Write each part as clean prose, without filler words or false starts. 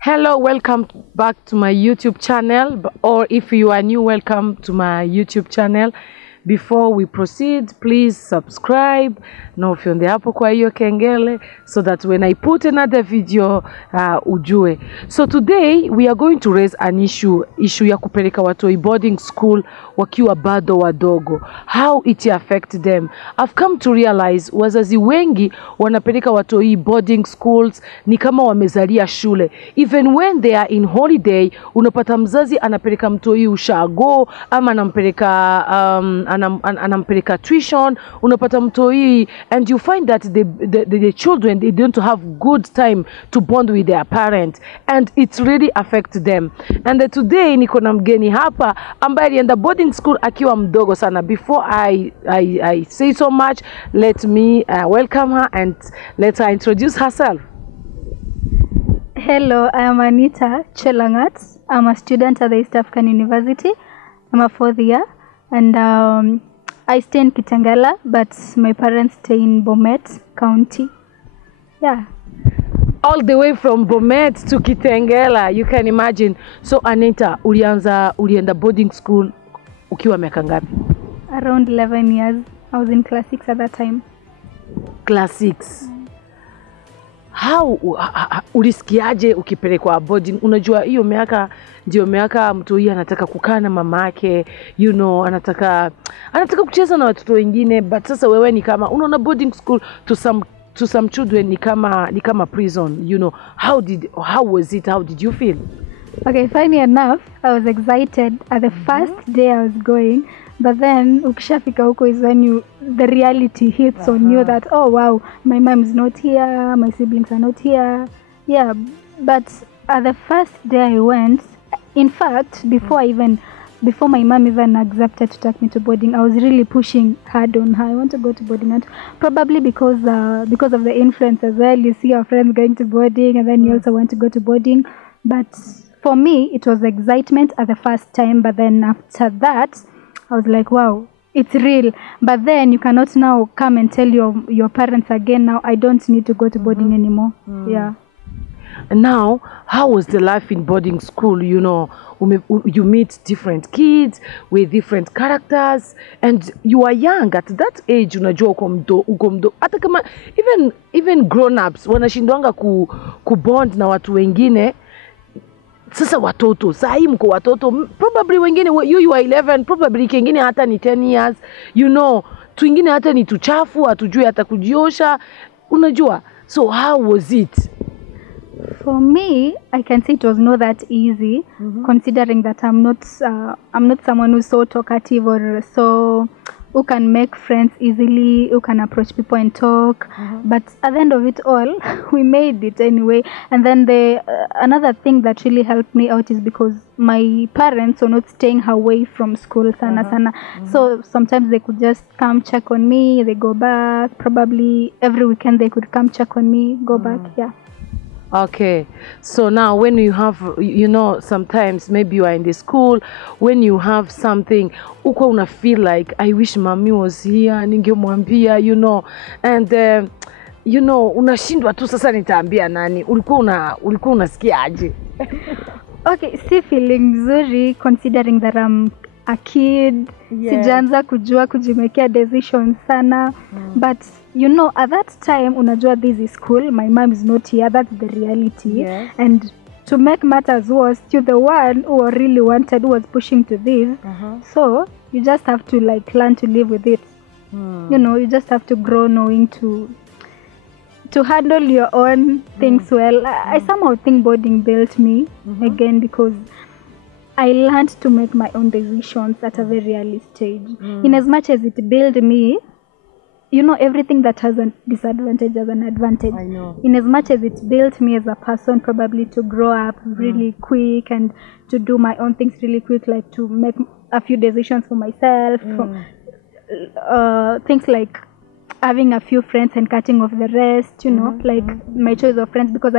Hello, welcome back to my YouTube channel, or if you are new, welcome to my YouTube channel. Before we proceed, please subscribe na ufionde hapo kwa hiyo kengele so that when I put another video ujue. So today we are going to raise an issue ya kupeleka watoi boarding school wakiwa bado wadogo. How it affect them. I've come to realize wazazi wengi wanapeleka watoi boarding schools ni kama wamezalia shule. Even when they are in holiday, unapata mzazi anapeleka mtoi ushago ama anampeleka tuition, unapata mtoi, and you find that the children, they don't have good time to bond with their parent, and it really affects them. And today niko na mgeni hapa ambaye alienda boarding school akiwa mdogo sana. Before I say so much, let me welcome her and let her introduce herself. Hello, I am Anitah Chelangat. I'm a student at the East African University. I'm a 4th year, and I stay in Kitengela, but my parents stay in Bomet County. Yeah. All the way from Bomet to Kitengela, you can imagine. So Anitah, ulienda boarding school ukiwa miaka ngapi? Around 11 years. I was in class 6 at that time. Class 6. How ulisikiaje ukipelekwa boarding? Unajua hiyo miaka ndio miaka mtoi anataka kukaa na mamake, you know, anataka kucheza na watoto wengine, but sasa wewe ni kama unaona boarding school to some children ni kama prison, you know. How was it? How did you feel? Okay, funny enough, I was excited at the first day I was going, but then ukishafika huko is when the reality hits on you that, oh wow, my mom's not here, my siblings are not here. Yeah, but at the first day I went, in fact, before my mom even accepted to take me to boarding, I was really pushing hard on her. I want to go to boarding, and probably because of the influence as well. You see your friends going to boarding, and then you also want to go to boarding. But for me, it was excitement at the first time, but then after that, I was like, wow, it's real. But then you cannot now come and tell your parents again, now I don't need to go to boarding anymore. Yeah. And now, how was the life in boarding school? You know, you meet different kids with different characters, and you are young at that age. Unajua uko mdo. Hata kama even grown-ups wanashindwanga kubond na watu wengine. Sasa watoto, sahi mko watoto, probably wengine you are 11, probably kengine hata ni 10 years, you know, tuingine hata ni tuchafu, hatujui hata kujiosha, unajua. So how was it? For me, I can say it was not that easy, considering that I'm not someone who's so talkative or so who can make friends easily, who can approach people and talk. But at the end of it all, we made it anyway. And then another thing that really helped me out is because my parents were not staying away from school sana. So sometimes they could just come check on me, they go back. Probably every weekend they could come check on me, go back. Yeah. Okay, so now when you have, you know, sometimes maybe you are in the school, when you have something, uko una feel like, I wish mommy was here, ningemwambia, you know, and you know, unashindwa tu sasa nitaambia nani, ulikuwa unasikiaje? Okay, si feeling nzuri considering that I'm a kid, sijaanza kujua kujimekea decisions sana, but you know, at that time unajua this is school, my mom is not here, that's the reality. And to make matters worse, you're the one who really wanted, who was pushing to this, so you just have to like learn to live with it. You know, you just have to grow knowing to handle your own things well. I somehow think boarding built me again, because I learned to make my own decisions at a very early stage. In as much as it built me, you know, everything that has a disadvantage has an advantage. I know. In as much as it built me as a person, probably to grow up really quick and to do my own things really quick, like to make a few decisions for myself, things like having a few friends and cutting off the rest, you know, like my choice of friends. Because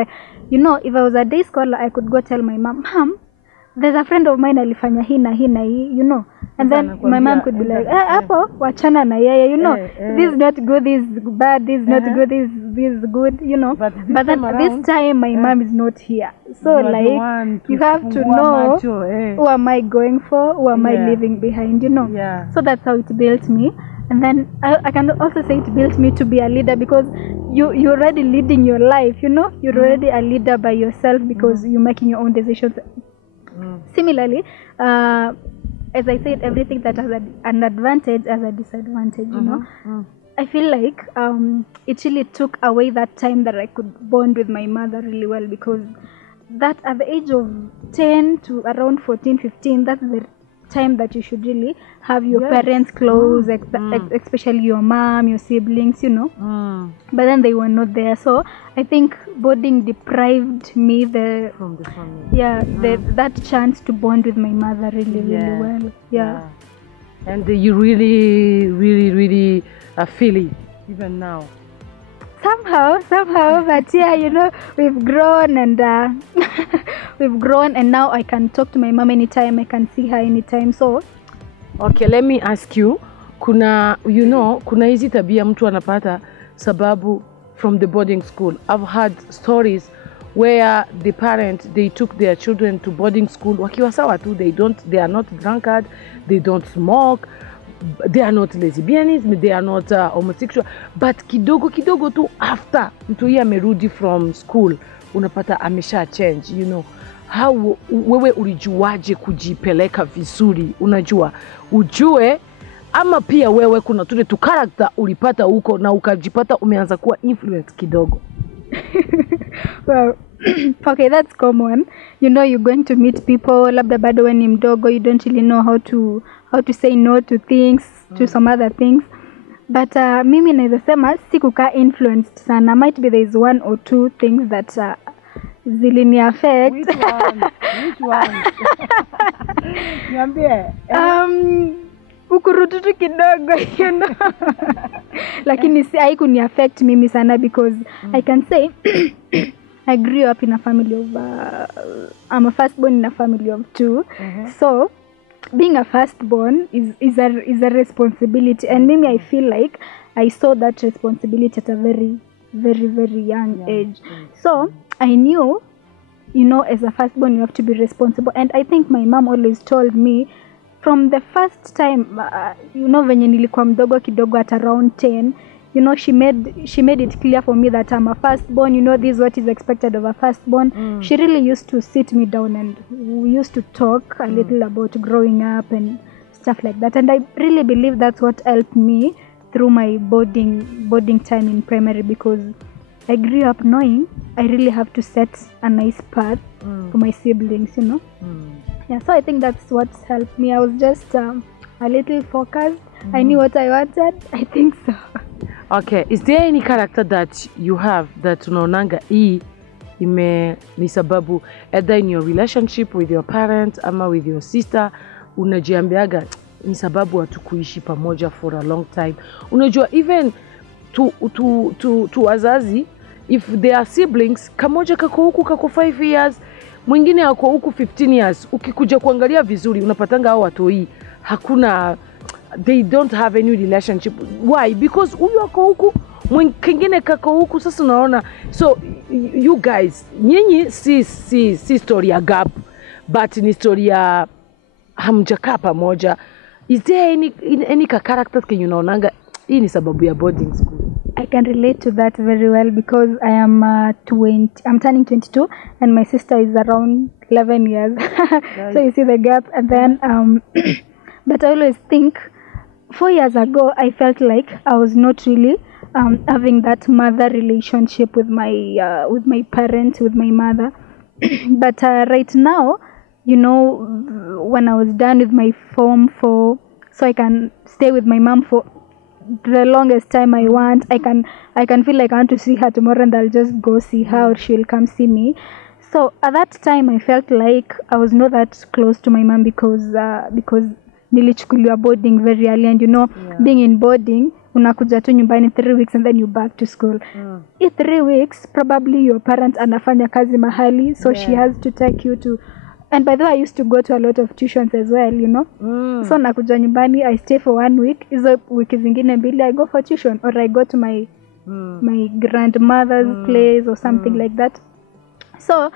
you know, if I was a day scholar, I could go tell my mom, there's a friend of mine alifanya hii na hii, you know, And then my mom could be like, hapo wachana na yeye, you know, this is not good, this is bad, this is not good, this is good, you know. But then this time my mom is not here. So like you have to know who am I going for, who am I leaving behind, you know. So that's how it built me. And then I can also say it built me to be a leader, because you're already leading your life, you know. You're already a leader by yourself because you're making your own decisions. Similarly, as I said, everything that has an advantage has a disadvantage, you know. I feel like it really took away that time that I could bond with my mother really well, because that at the age of 10 to around 14, 15, that's the time that you should really have your parents close, especially your mom, your siblings, you know. But then they were not there, so I think boarding deprived me from the family. That chance to bond with my mother really well. And you really feel it even now. Somehow, but yeah, you know, we've grown and now I can talk to my mom anytime, I can see her anytime. So okay, let me ask you, kuna hizi tabia mtu anapata sababu from the boarding school. I've had stories where the parents, they took their children to boarding school wakiwa sawa tu, they are not drunkard, they don't smoke, they are not lesbianism, they are not homosexual, but kidogo tu after mtu yeye amerudi from school unapata amesha change, you know. How wewe ulijuaje kujipeleka vizuri? Unajua ujue ama pia wewe kuna tule tu character ulipata huko na ukajipata umeanza kuwa influence kidogo? Well, okay, that's common. You know, you're going to meet people, labda bado when you're mdogo, you don't really know how to say no to things, to some other things. But mimi naweza sema sikukaa influenced sana. Might be there is one or two things that zilini affect. Which one? Niambie. Ukurututu kidogo, you know. Lakini haikuni affect mimi sana, because I can say I grew up in a family of I'm a firstborn in a family of two. So being a firstborn is a responsibility, and maybe I feel like I saw that responsibility at a very, very, very young age. So I knew, you know, as a firstborn you have to be responsible, and I think my mom always told me from the first time, you know, venye nilikuwa mdogo kidogo at around 10, you know, she made it clear for me that I'm a firstborn, you know, this is what is expected of a firstborn. She really used to sit me down and we used to talk a little about growing up and stuff like that. And I really believe that's what helped me through my boarding time in primary, because I grew up knowing I really have to set a nice path for my siblings, you know. Yeah, so I think that's what helped me. I was just a little focused. I knew what I wanted. I think so. Okay, is there any character that you have that unaonanga hii ni sababu either in your relationship with your parents ama with your sister, unajiambiaga ni sababu hatukuishi pamoja for a long time? Unajua even to wazazi, if they are siblings, kamoja kako huku kako 5 years, mwingine ako huku 15 years, ukikuja kuangalia vizuri unapatanga hao watu hii hakuna, they don't have any relationship. Why? Because huyu ako huku, mwingine kako huku. Sasa unaona, so you guys, nyinyi si story ya gap, but ni story ya hamjakaa pamoja. Is there any characters can you unaonanga hii ni sababu ya boarding school? I can relate to that very well, because I am I'm turning 22 and my sister is around 11 years. Right. So you see the gap. And then but I always think 4 years ago I felt like I was not really having that mother relationship with my parents, with my mother. But right now, you know, when I was done with my Form 4, so I can stay with my mom for the longest time I want. I can feel like I want to see her tomorrow and I'll just go see her, or she'll come see me. So at that time I felt like I was not that close to my mom, because nilichukuliwa boarding very early, and you know, being in boarding unakuja tu nyumbani 3 weeks and then you back to school. In 3 weeks probably your parent anafanya kazi mahali, so she has to take you to And by the way, I used to go to a lot of tuitions as well, you know. So nakuja nyumbani, I stay for 1 week. Hizo wiki zingine mbili I go for tuition, or I go to my grandmother's place or something like that. So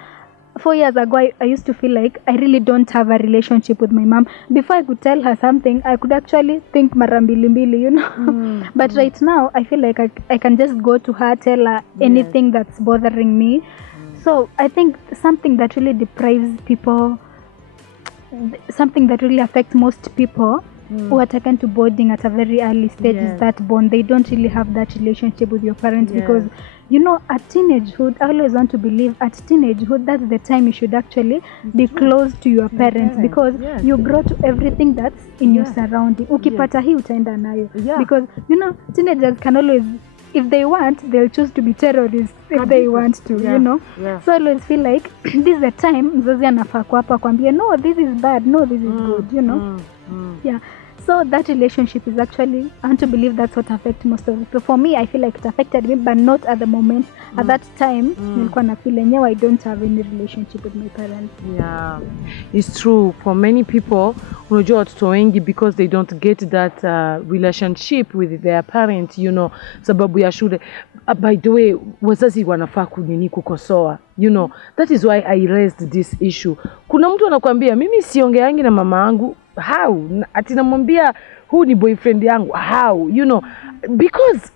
4 years ago, I used to feel like I really don't have a relationship with my mom. Before I could tell her something, I could actually think mara mbili mbili, you know. But right now, I feel like I can just go to her, tell her anything that's bothering me. So I think something that really deprives people, something that really affects most people who are taken to boarding at a very early stage is that bond. They don't really have that relationship with your parents because, you know, at teenagehood, I always want to believe at teenagehood, that's the time you should actually be close to your parents because you grow to everything that's in your surrounding. Ukipata hii utaenda nayo. Because, you know, teenagers can always, if they want, they'll choose to be terrorists if they want to, you know. So I always feel like this is the time mzazi anafaa kuapa kwambia, no, this is bad, no, this is good, you know. So that relationship is actually, I want to believe that's what affects most of people. For me, I feel like it affected me, but not at the moment. At that time, nilikuwa na feel enyewe I don't have any relationship with my parents. Yeah, it's true. For many people, unajua watoto wengi because they don't get that relationship with their parents, you know, sababu ya shule. By the way, wazazi wanafaa kunini kukosoa, you know. That is why I raised this issue. Kuna mtu anakuambia, mimi siongeangi na mama yangu. How? Ati namwambia huu ni boyfriend yangu. How? You know, because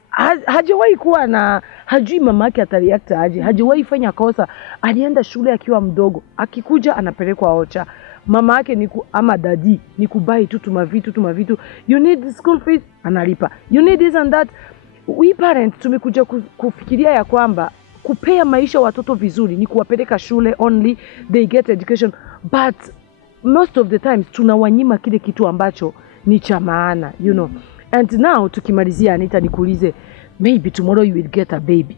hajawahi kuwa na, hajui mamake atareact aje, hajawahi fanya kosa. Alienda shule akiwa mdogo, akikuja anapelekwa ocha. Mama yake ni ama dadi ni kubai tu tumavitu. You need school fees, analipa. You need this and that. We parents tumekuja kufikiria ya kwamba kupea maisha watoto vizuri ni kuwapeleka shule only, they get education, but most of the times tunawanyima kile kitu ambacho ni cha maana, you know. And now tukimalizia, Anitah, nikuulize, maybe tomorrow you will get a baby.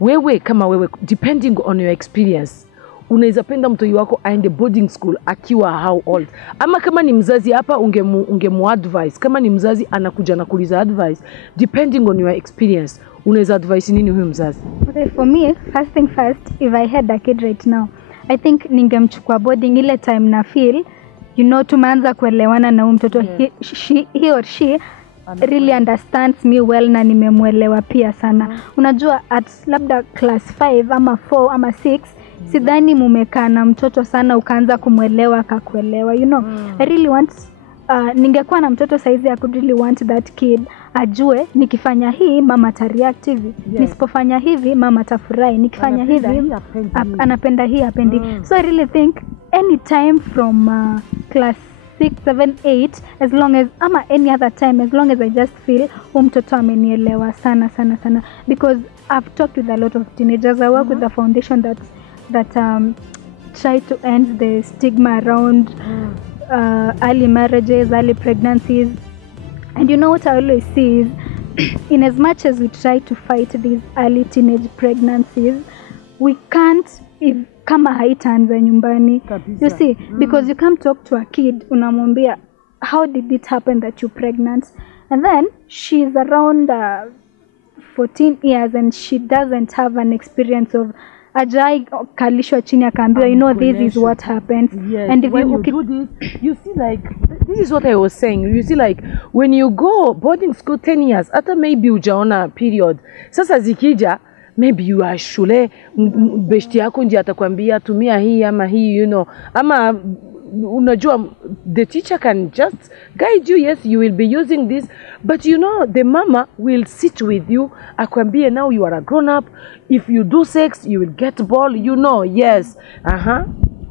Wewe kama wewe, depending on your experience, unaweza penda mtoto wako aende boarding school akiwa how old? Ama kama ni mzazi hapa ungemu advise, kama ni mzazi anakuja na kuuliza advice, depending on your experience, unaweza advise nini huyu mzazi? Okay, for me, first thing first, if I had a kid right now, I think ningemchukua boarding ile time na feel, you know, tumeanza kuelewana na huyu mtoto, he or she really understands me well na nimemwelewa pia sana. Unajua at labda class 5 ama 4 ama 6, sidhani mumekaa na mtoto sana ukaanza kumwelewa akakuelewa, you know. I really want, ningekuwa na mtoto saizi, I could really want that kid ajue nikifanya hii mama atareact hivi, nisipofanya hivi mama atafurahi, nikifanya hivi anapenda hii apendi. So I really think anytime from class 6, 7, 8, as long as ama any other time, as long as I just feel mtoto amenielewa sana, because I've talked with a lot of teenagers. I work with a foundation that try to end the stigma around early marriages, early pregnancies. And you know what I always see is, in as much as we try to fight these early teenage pregnancies, we can't, if kama haitaanza nyumbani. You see, because you come talk to a kid, unamwambia, how did it happen that you're pregnant? And then she's around 14 years and she doesn't have an experience of ajai kalishwa chini akaambiwa, you know, this is what happens. And if when you do this, you see, like, this is what I was saying. You see, like, when you go boarding school 10 years, hata maybe ujaona period, sasa zikija, maybe you are shule, beshti yako ndiye atakwambia tumia hii ama hii, you know, ama unajua, the teacher can just guide you. Yes, you will be using this, but you know, the mama will sit with you akwambie, now you are a grown up, if you do sex you will get ball, you know. Yes.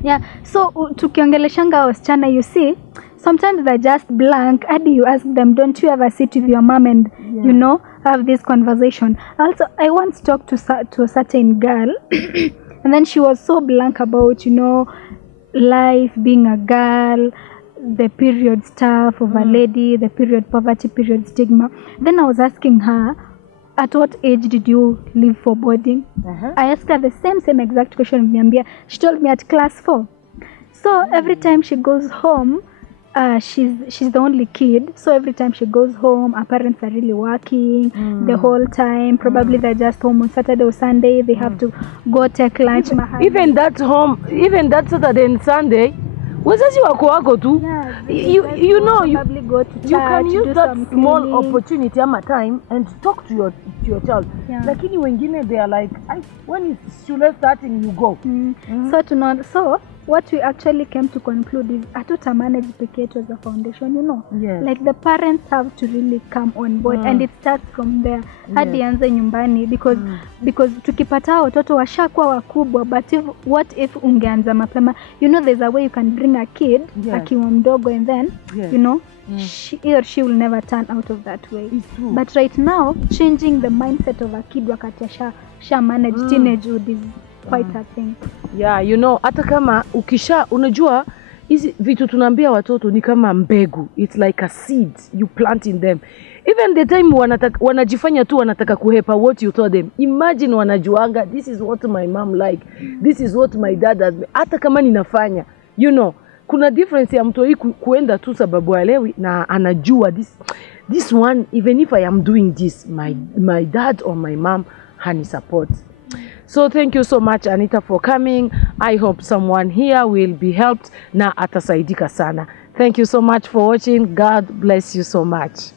Yeah, so tukiongeleshanga wasichana, you see, sometimes they're just blank. Hadi you ask them, don't you ever sit with your mom and you know, have this conversation? Also, I once talked to a certain girl and then she was so blank about, you know, life, being a girl, the period stuff of a lady, the period poverty, period stigma. Then I was asking her, at what age did you leave for boarding? I asked her the same exact question. She told me at class 4. So every time she goes home, she's the only kid, so every time she goes home, her parents are really working the whole time. Probably they're just home on Saturday or Sunday. They have to go take lunch. Even that Saturday and Sunday, wazazi wako tu. You know, you can use that small opportunity ama time and talk to your child. Lakini wengine they are like, when is Shule starting, you go. So what we actually came to conclude is hatuta manage peke yetu as a foundation, you know. Like the parents have to really come on board and it starts from there. Hadi anze nyumbani because tukipata watoto washakuwa wakubwa, but what if ungeanza mapema? You know, there's a way you can bring a kid akiwa mdogo and then you know he or she will never turn out of that way. But right now, changing the mindset of a kid wakati sha manage teenagehood is quite a thing. Yeah, you know, hata kama unajua hizi vitu tunaambia watoto ni kama mbegu. It's like a seed you plant in them. Even the time wanajifanya tu wanataka kuhepa what you told them. Imagine wanajuanga, this is what my mom like, this is what my dad has. Hata kama ninafanya, you know, kuna difference ya mtu kuenda tu sababu alewi na anajua this one, even if I am doing this, my dad or my mom hani support. So thank you so much, Anitah, for coming. I hope someone here will be helped na atasaidika sana. Thank you so much for watching. God bless you so much.